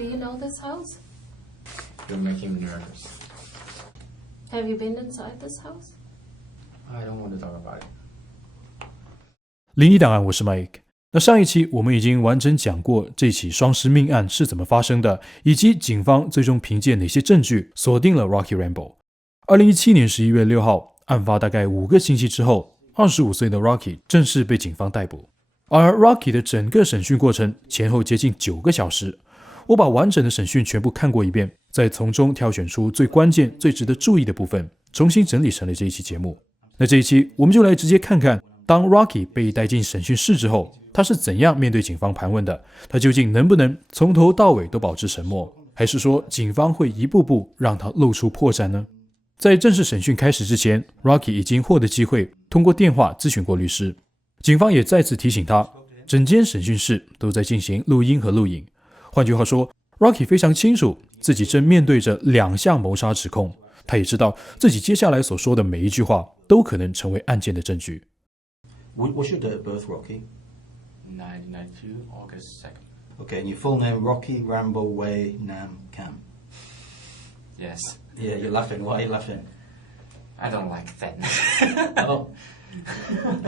Do you know this house? You're making me nervous. Have you been inside this house? I don't want to talk about it. 灵异档案，我是 Mike。那上一期我们已经完整讲过这起双尸命案是怎么发生的，以及警方最终凭借哪些证据锁定了 Rocky Rambo。2017年11月6号，案发大概5个星期之后，25岁的 Rocky 正式被警方逮捕。而 Rocky 的整个审讯过程前后接近9个小时，我把完整的审讯全部看过一遍，再从中挑选出最关键、最值得注意的部分，重新整理成了这一期节目。那这一期我们就来直接看看，当 Rocky 被带进审讯室之后，他是怎样面对警方盘问的？他究竟能不能从头到尾都保持沉默？还是说警方会一步步让他露出破绽呢？在正式审讯开始之前， Rocky 已经获得机会通过电话咨询过律师。警方也再次提醒他，整间审讯室都在进行录音和录影。换句话说， Rocky 非常清楚自己正面对着2项谋杀指控，他也知道自己接下来所说的每一句话都可能成为案件的证据。 What's your date of birth, Rocky? 1992, August 2nd. Okay, and your full name, Rocky Rambo Wei Nam Cam. Yes. Yeah, you're laughing. Why are you laughing? I don't like that. Oh.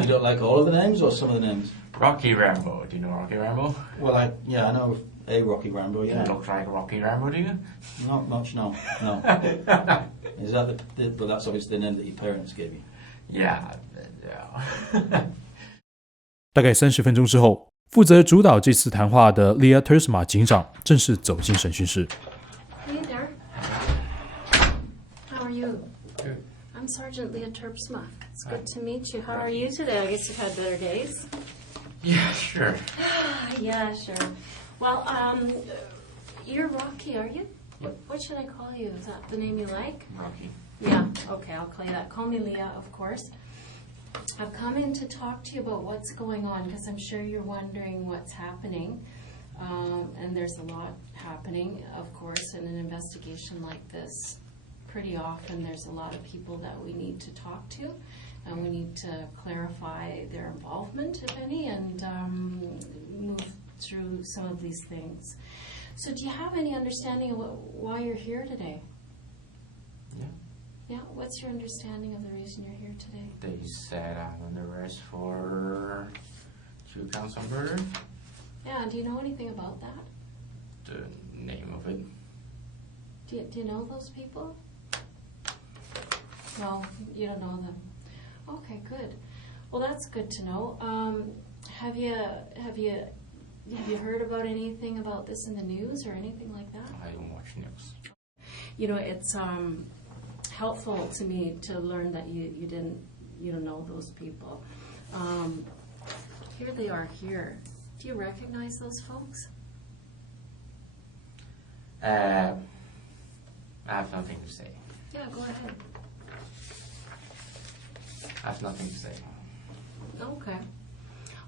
You don't like all of the names or some of the names? Rocky Rambo. Do you know Rocky Rambo? Well, I know a Rocky Rambo, yeah. You look like Rocky Rambo, do you? Not much, no. Is that well, that's obviously the name that your parents gave you. Yeah. 大概30分钟之后，负责主导这次谈话的 Leah Tersma 警长正式走进审讯室。 Hey there. How are you? Good. I'm Sergeant Leah Tersma. It's good to meet you. How are you today? I guess you've had better days. Yeah, sure. Yeah, sure. Well, you're Rocky, are you? What should I call you? Is that the name you like? Rocky. Yeah, okay, I'll call you that. Call me Leah, of course. I've come in to talk to you about what's going on because I'm sure you're wondering what's happening. And there's a lot happening, of course, in an investigation like this. Pretty often there's a lot of people that we need to talk to, and we need to clarify their involvement, if any, and move through some of these things. So do you have any understanding of why you're here today? Yeah. Yeah, what's your understanding of the reason you're here today? They said I'm under arrest for 2 counts of murder. Yeah, do you know anything about that? The name of it. Do you know those people? No, you don't know them. Okay, good. Well, that's good to know. Have you heard about anything about this in the news or anything like that? I don't watch news. You know, it's helpful to me to learn that you don't know those people. Here they are here. Do you recognize those folks? I have nothing to say. Yeah, go ahead. I have nothing to say. Okay.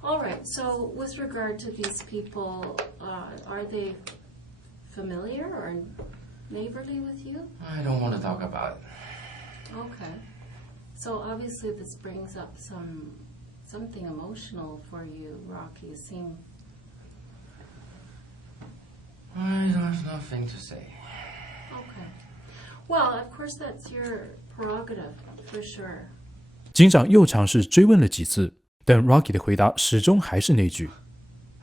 All right. So with regard to these people, are they familiar or neighborly with you? I don't want to talk about it. Okay. So obviously this brings up something emotional for you, Rocky. You seem... I have nothing to say. Okay. Well, of course that's your prerogative, for sure. 警长又尝试追问了几次，但 Rocky 的回答始终还是那句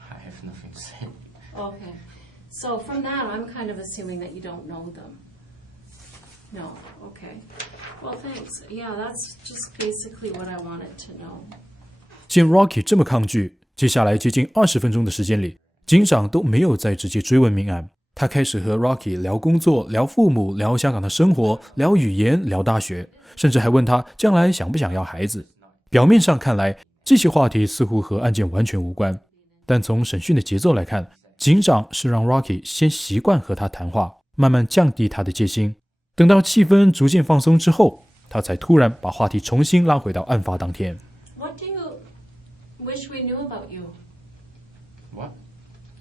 I have nothing to say. Okay. So from that, I'm kind of assuming that you don't know them. No. Okay. Well, thanks. Yeah, that's just basically what I wanted to know. 见 Rocky 这么抗拒，接下来接近20分钟的时间里，警长都没有再直接追问命案。他开始和 Rocky 聊工作，聊父母，聊香港的生活，聊语言，聊大学，甚至还问他将来想不想要孩子。表面上看来，这些话题似乎和案件完全无关，但从审讯的节奏来看，警长是让 Rocky 先习惯和他谈话，慢慢降低他的戒心。等到气氛逐渐放松之后，他才突然把话题重新拉回到案发当天。What do you wish we knew about you? What?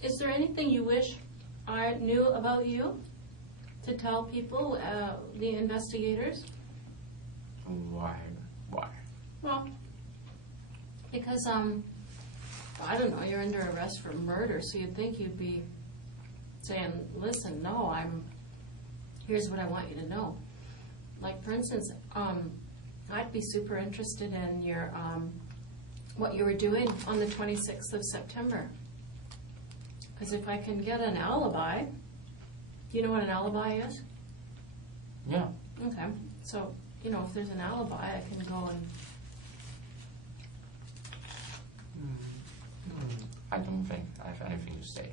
Is there anything you wish I knew about you to tell people, the investigators? Why? Well, because, I don't know, you're under arrest for murder, so you'd think you'd be saying, listen, no, here's what I want you to know. Like, for instance, I'd be super interested in your, what you were doing on the 26th of September. Because if I can get an alibi, do you know what an alibi is? Yeah. Okay, so, you know, if there's an alibi, I can go and... I don't think I have anything to say.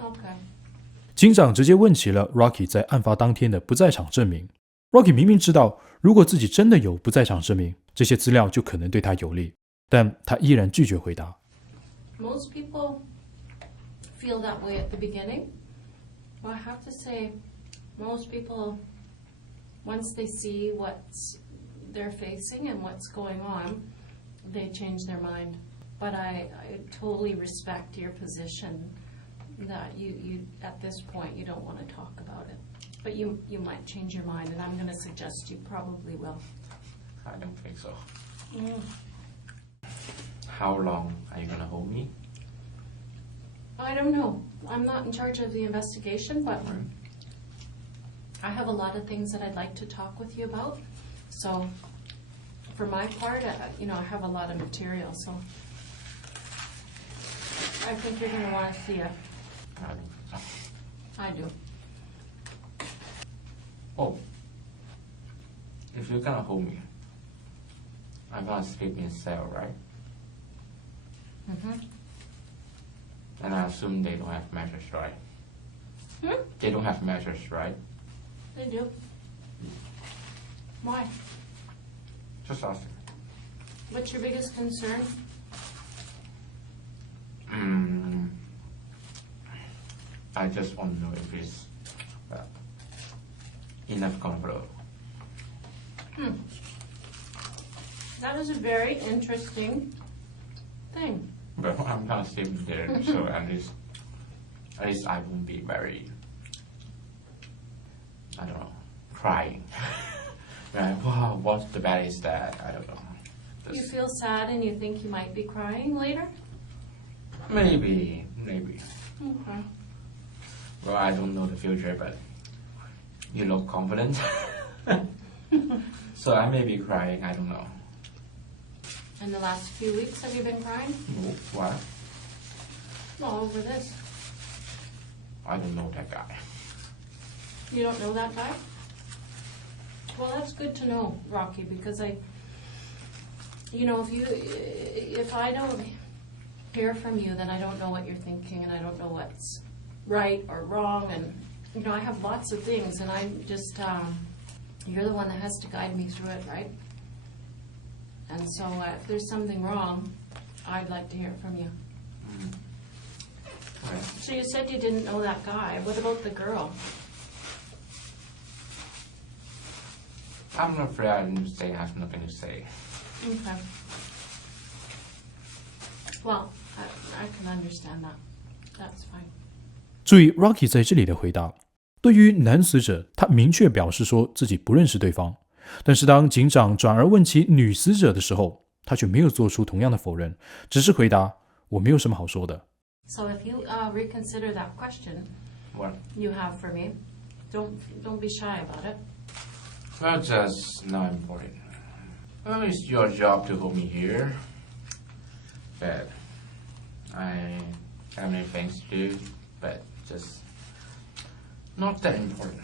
Okay. 警长直接问起了 Rocky 在案发当天的不在场证明。Rocky 明明知道，如果自己真的有不在场证明，这些资料就可能对他有利，但他依然拒绝回答。Most people feel that way at the beginning. Well, I have to say, most people, once they see what they're facing and what's going on, they change their mind. But I totally respect your position that you at this point, you don't want to talk about it. But you might change your mind, and I'm going to suggest you probably will. I don't think so. How long are you going to hold me? I don't know. I'm not in charge of the investigation, but I have a lot of things that I'd like to talk with you about. So for my part, I have a lot of material, so I think you're going to want to see it. I don't think so. I do. Oh, if you're gonna hold me, I'm gonna sleep in cell, right? Mm-hmm. And I assume they don't have measures, right? They don't have measures, right? They do. Why? Just asking. What's your biggest concern? I just want to know if it's enough control. That is a very interesting thing. But I'm not sleeping there, so at least I won't be very, I don't know, crying. Right? Wow, what the bad is that? I don't know. You feel sad and you think you might be crying later? Maybe. Okay. Well, I don't know the future, but you look confident. So I may be crying, I don't know. In the last few weeks, have you been crying? No, what? No, over this. I don't know that guy. You don't know that guy? Well, that's good to know, Rocky, because if I don't hear from you, then I don't know what you're thinking, and I don't know what's right or wrong, and I have lots of things, and I'm just, you're the one that has to guide me through it, right? And so if there's something wrong, I'd like to hear from you. Right. So you said you didn't know that guy. What about the girl? I'm afraid I have nothing to say. Okay. Well, I can understand that. That's fine. 注意 Rocky 在这里的回答，对于男死者，他明确表示说自己不认识对方，但是当警长转而问起女死者的时候，他却没有做出同样的否认，只是回答我没有什么好说的。 So if you reconsider that question What? you have for me, don't be shy about it. Well, just not important. Well, it's your job to hold me here. But I have many things to do, but just not that important.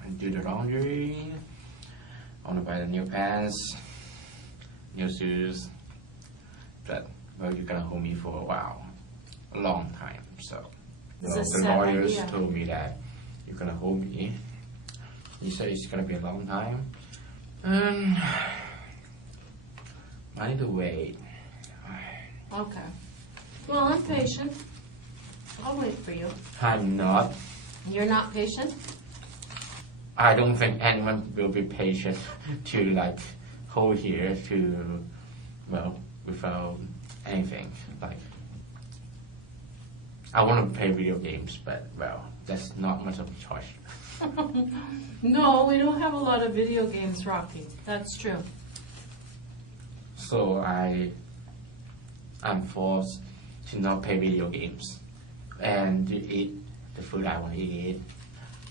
I do the laundry. I want to buy the new pants, new shoes. But well, you're gonna hold me for a while, a long time. So Is this the a sad lawyers idea? told me that you're gonna hold me. You said it's gonna be a long time. I need to wait. Okay. Well, I'm patient. I'll wait for you. I'm not. You're not patient? I don't think anyone will be patient to hold here without anything. I want to play video games, but that's not much of a choice. No, we don't have a lot of video games, Rocky. That's true. So I'm forced to not play video games. and you eat the food I want to eat,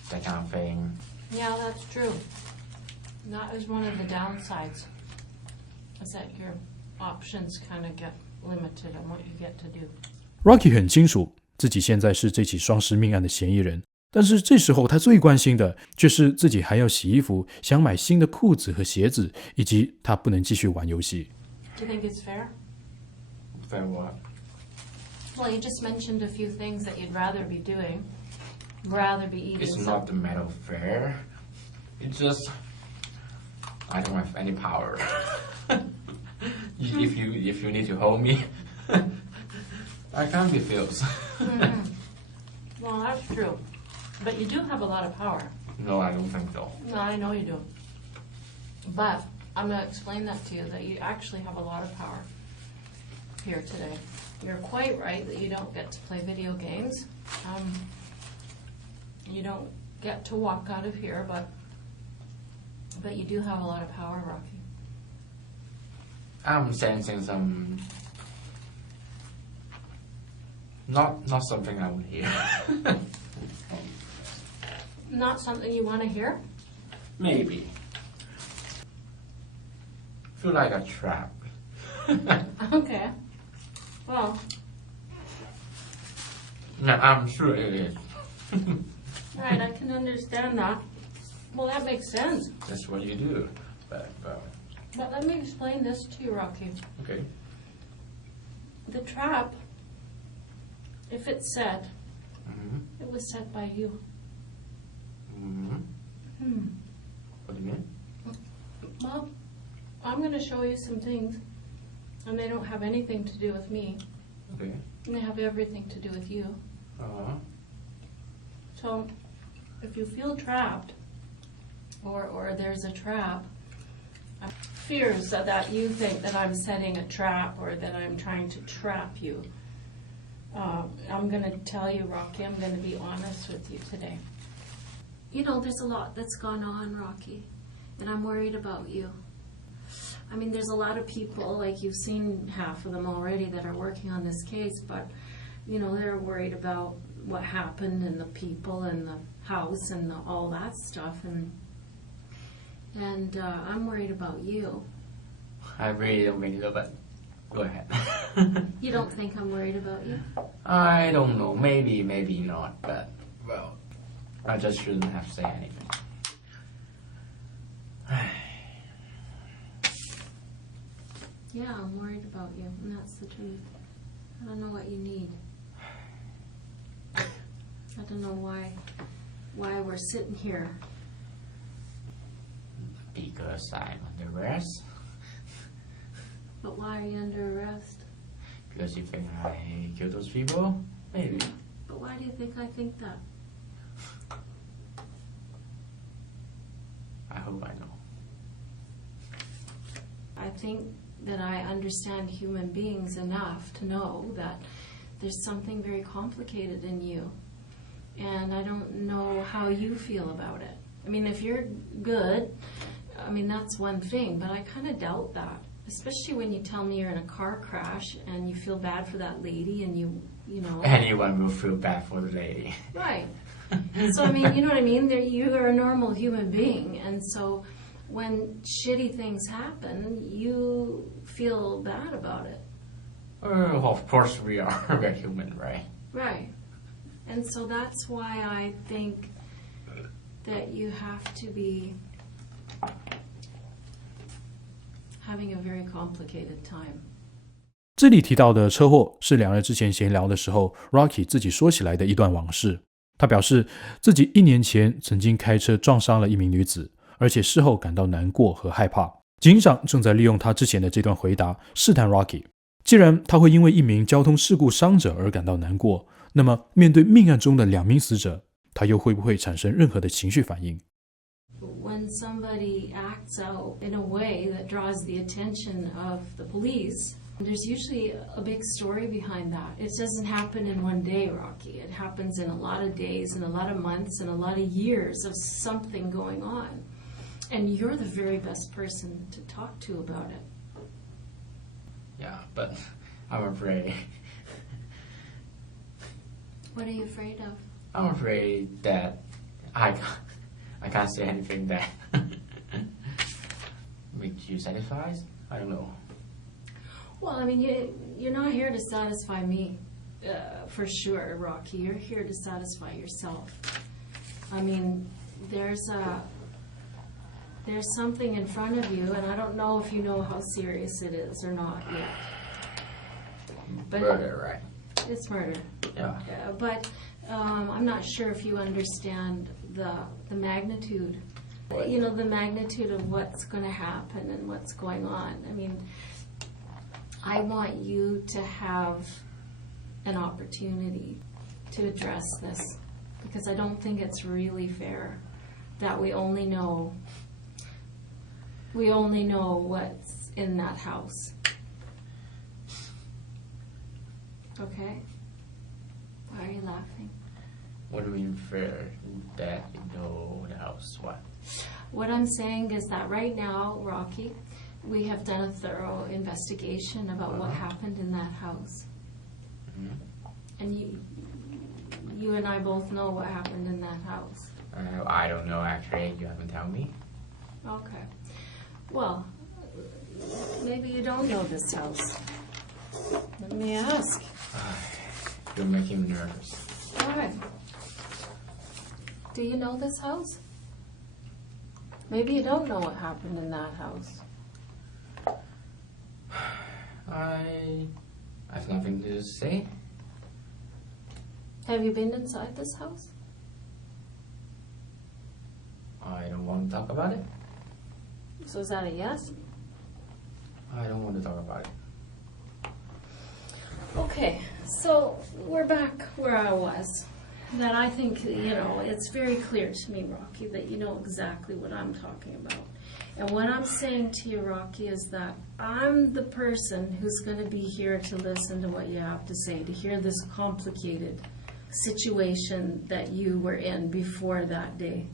that kind of thing. Yeah, that's true. That is one of the downsides, is that your options kind of get limited on what you get to do. Rocky 很清楚自己现在是这起双尸命案的嫌疑人，但是这时候他最关心的却是自己还要洗衣服，想买新的裤子和鞋子，以及他不能继续玩游戏。Do you think it's fair? Fair what? Well, you just mentioned a few things that you'd rather be doing, rather be eating. It's not the matter of fair. It's just I don't have any power. If you need to hold me, I can't refuse. Well, that's true. But you do have a lot of power. No, I don't think so. No, I know you do. But I'm going to explain that to you, that you actually have a lot of power here today. You're quite right that you don't get to play video games. You don't get to walk out of here, but you do have a lot of power, Rocky. I'm sensing some not something I would hear. Not something you want to hear? Maybe. Feel like a trap. Okay. Well, No, I'm sure it is. all right, I can understand that. Well, that makes sense. That's what you do. But But let me explain this to you, Rocky. okay. The trap, if it's set, Mm-hmm. it was set by you. Mm-hmm. What do you mean? Well, I'm going to show you some things, and they don't have anything to do with me, Okay. and they have everything to do with you. Uh-huh. So, if you feel trapped, or there's a trap, fears that you think that I'm setting a trap or that I'm trying to trap you, I'm going to tell you, Rocky, I'm going to be honest with you today. You know, there's a lot that's gone on, Rocky, and I'm worried about you. I mean, there's a lot of people, like you've seen half of them already, that are working on this case, but, you know, they're worried about what happened and the people and the house and all that stuff, and I'm worried about you. I really don't mean to, but go ahead. You don't think I'm worried about you? I don't know. Maybe, maybe not. But, well, I just shouldn't have said anything. Yeah, I'm worried about you, and that's the truth. I don't know what you need. I don't know why we're sitting here. Because I'm under arrest. But why are you under arrest? Because you think I killed those people? Maybe. But why do you think I think that? I hope I know. I think that I understand human beings enough to know that there's something very complicated in you. And I don't know how you feel about it. I mean, if you're good, I mean, that's one thing, but I kind of doubt that. Especially when you tell me you're in a car crash and you feel bad for that lady and you know. Anyone will feel bad for the lady. Right. So, I mean, you know what I mean? You are a normal human being, and so when shitty things happen, you feel bad about it. Of course we are. We're human, right? Right. And so that's why I think that you have to be having a very complicated time. 这里提到的车祸是两人之前闲聊的时候 Rocky 自己说起来的一段往事。他表示自己1年前曾经开车撞伤了一名女子，而且事后感到难过和害怕。警长正在利用他之前的这段回答试探 Rocky， 既然他会因为一名交通事故伤者而感到难过，那么面对命案中的2名死者，他又会不会产生任何的情绪反应？ When somebody acts out in a way that draws the attention of the police, there's usually a big story behind that. It doesn't happen in one day, Rocky. It happens in a lot of days and a lot of months and a lot of years of something going on. And you're the very best person to talk to about it. Yeah, but I'm afraid What are you afraid of? I'm afraid that I can't say anything that makes you satisfied. I don't know. Well, I mean, you're not here to satisfy me, for sure, Rocky. You're here to satisfy yourself. I mean, there's something in front of you, and I don't know if you know how serious it is or not yet. But Murder, right? it's murder. Yeah. But I'm not sure if you understand the magnitude. What? You know, the magnitude of what's going to happen and what's going on. I mean, I want you to have an opportunity to address this, because I don't think it's really fair that we only know what's in that house. Okay? Why are you laughing? What do you mean fair? That you know the house? What? What I'm saying is that right now, Rocky, we have done a thorough investigation about what happened in that house. Mhm. And you and I both know what happened in that house. I don't know, actually. You haven't told me. Okay. Well, maybe you don't know this house. Let me ask. You're making me nervous. Why? Do you know this house? Maybe you don't know what happened in that house. I have nothing to say. Have you been inside this house? I don't want to talk about it. So is that a yes? I don't want to talk about it. Okay, so we're back where I was. That I think, it's very clear to me, Rocky, that you know exactly what I'm talking about. And what I'm saying to you, Rocky, is that I'm the person who's going to be here to listen to what you have to say, to hear this complicated situation that you were in before that day.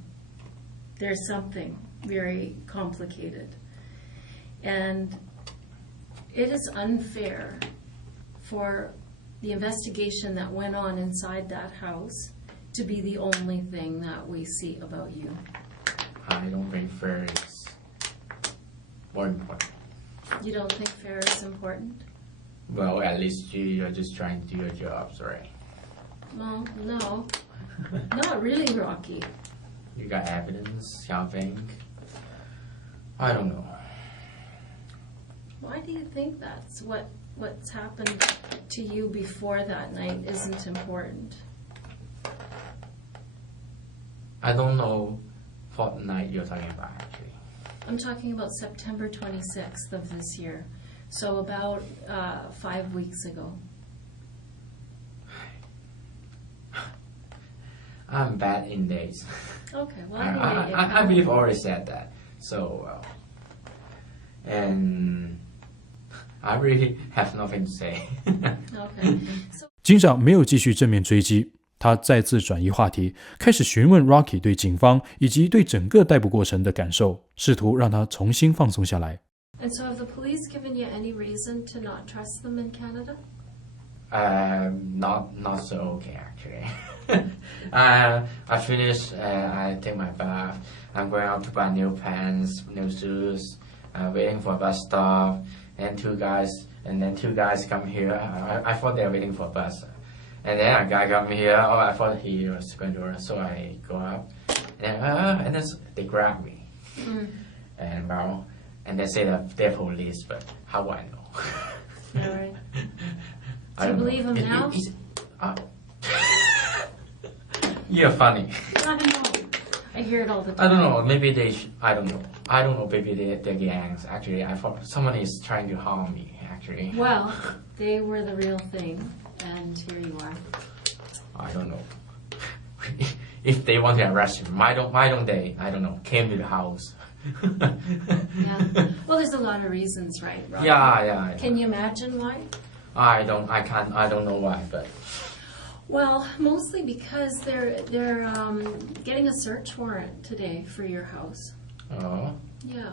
There's something very complicated. And it is unfair for the investigation that went on inside that house to be the only thing that we see about you. I don't think fair is more important. You don't think fair is important? Well, at least you're just trying to do your jobs, right? Well, no. Not really, Rocky. You got evidence, something. I don't know. Why do you think that's what's happened to you before that night isn't important? I don't know what night you're talking about, actually. I'm talking about September 26th of this year. So about 5 weeks ago. I'm bad in days. Okay, well, I've already said that. So, and I really have nothing to say. Okay. So 警长没有继续正面追击，他再次转移话题，开始询问 Rocky 对警方以及对整个逮捕过程的感受，试图让他重新放松下来。And so have the police given you any reason to not trust them in Canada? Not so okay, actually. I finished, I take my bath, I'm going out to buy new pants, new shoes, waiting for a bus stop, and two guys come here. I thought they were waiting for a bus. And then a guy got me here. Oh, I thought he was going to run, so I go up, and then they grab me, and they say that they're police, but how would I know? All right. Do you believe him now? You're funny. I know. I hear it all the time. I don't know. Maybe I don't know. I don't know. Maybe they're gangs. Actually, I thought someone is trying to harm me. Actually. Well, they were the real thing, and here you are. I don't know. If they want to arrest you, why don't they? I don't know. Came to the house. Yeah. Well, there's a lot of reasons, right? Rob? Yeah. Can you imagine why? I don't know why, but. Well, mostly because they're getting a search warrant today for your house. Oh. Yeah,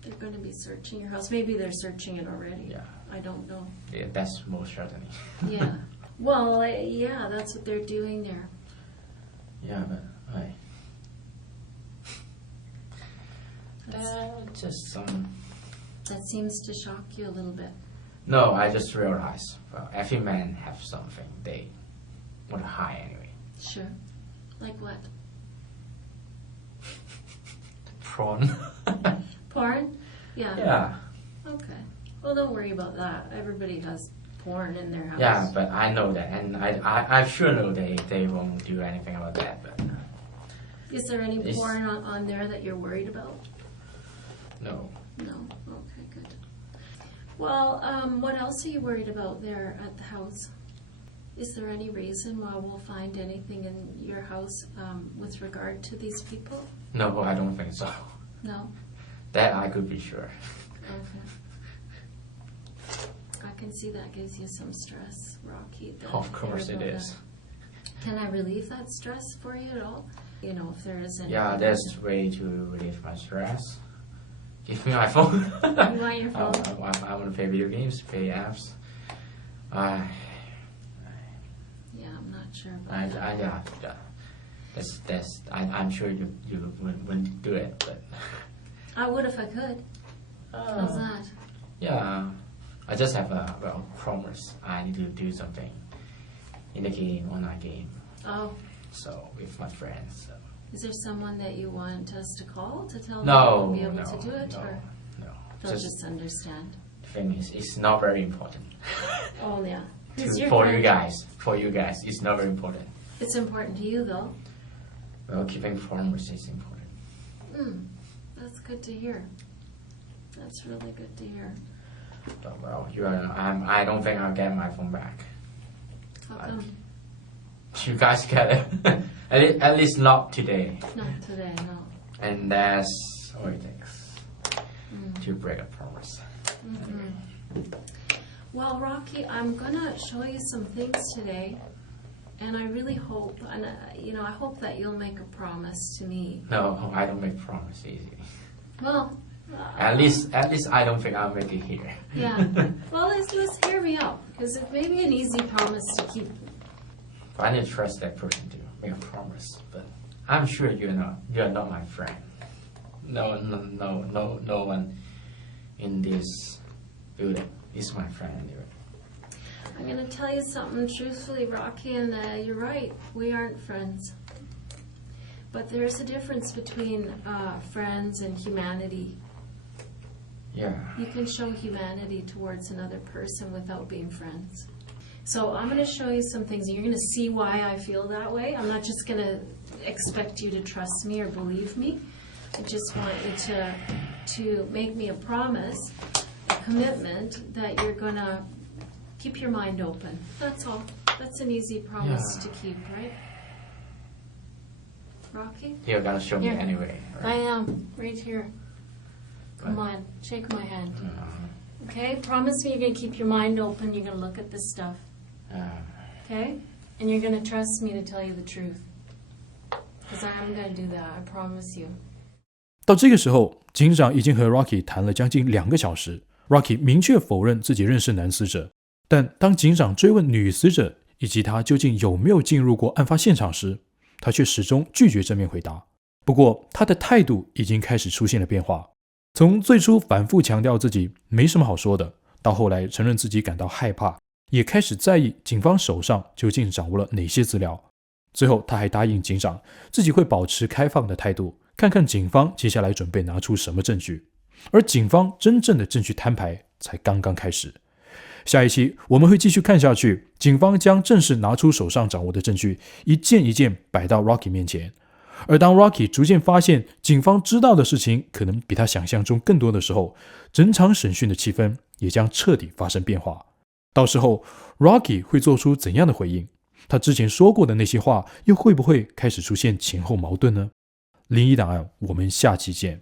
they're going to be searching your house. Maybe they're searching it already. Yeah. I don't know. Yeah, that's most certainly. Yeah. Well, yeah, that's what they're doing there. Yeah, but just That seems to shock you a little bit. No, I just realized, well, every man have something they want to hide anyway. Sure. Like what? Prawn. Porn? Yeah. Yeah. Okay. Well, don't worry about that. Everybody has porn in their house. Yeah, but I know that, and I sure know they won't do anything about that. But Is there any porn on there that you're worried about? no. No. Okay, good. Well, what else are you worried about there at the house? Is there any reason why we'll find anything in your house with regard to these people? No, I don't think so. No? That I could be sure. Okay. I can see that gives you some stress, Rocky. Of course it is. Can I relieve that stress for you at all? You know, if there isn't. Yeah, that's way to relieve my stress. Give me my phone. You want your phone? I want to play video games, play apps. Yeah, I'm not sure about that. Yeah. That's. I'm sure you wouldn't do it, but. I would if I could. How's that? Yeah, I just have a promise. I need to do something in the game, online game. Oh. So with my friends. So. Is there someone that you want us to call to tell them No, to be able to do it? no, Or no. they'll just understand? The thing is, it's not very important. Oh, yeah. Who's your For friend? you guys, it's not very important. It's important to you, though. Well, keeping promise is important. That's good to hear. That's really good to hear. But well, I don't think I'll get my phone back. How come? You guys get it. At least not today. Not today, no. And that's all it takes to break a promise. Well, Rocky, I'm gonna show you some things today, and I really hope, and I hope that you'll make a promise to me. No, I don't make promise easy. Well, At least I don't think I'll make it here. yeah. Well, let's hear me out, because it may be an easy promise to keep. I need to trust that person to make a promise, but I'm sure you're not my friend. No one in this building is my friend anyway. I'm gonna tell you something truthfully, Rocky, and you're right. We aren't friends. But there's a difference between friends and humanity. Yeah. You can show humanity towards another person without being friends. So I'm going to show you some things, and you're going to see why I feel that way. I'm not just going to expect you to trust me or believe me. I just want you to make me a promise, a commitment that you're going to keep your mind open. That's all. That's an easy promise to keep, right? Rocky? You're gonna show me Here. anyway, I right? am, right here. Come on, shake my hand. Okay? Promise me you're going to keep your mind open. You're going to look at this stuff. Okay? And you're going to trust me to tell you the truth. Because I'm going to do that. I promise you. 到这个时候，警长已经和 Rocky 谈了将近2个小时。Rocky 明确否认自己认识男死者，但当警长追问女死者以及他究竟有没有进入过案发现场时，他却始终拒绝正面回答。不过，他的态度已经开始出现了变化。从最初反复强调自己没什么好说的，到后来承认自己感到害怕，也开始在意警方手上究竟掌握了哪些资料。最后，他还答应警长自己会保持开放的态度，看看警方接下来准备拿出什么证据。而警方真正的证据摊牌才刚刚开始。下一期我们会继续看下去，警方将正式拿出手上掌握的证据，一件一件摆到 Rocky 面前。而当 Rocky 逐渐发现警方知道的事情可能比他想象中更多的时候，整场审讯的气氛也将彻底发生变化。到时候 Rocky 会做出怎样的回应？他之前说过的那些话又会不会开始出现前后矛盾呢？灵异档案，我们下期见。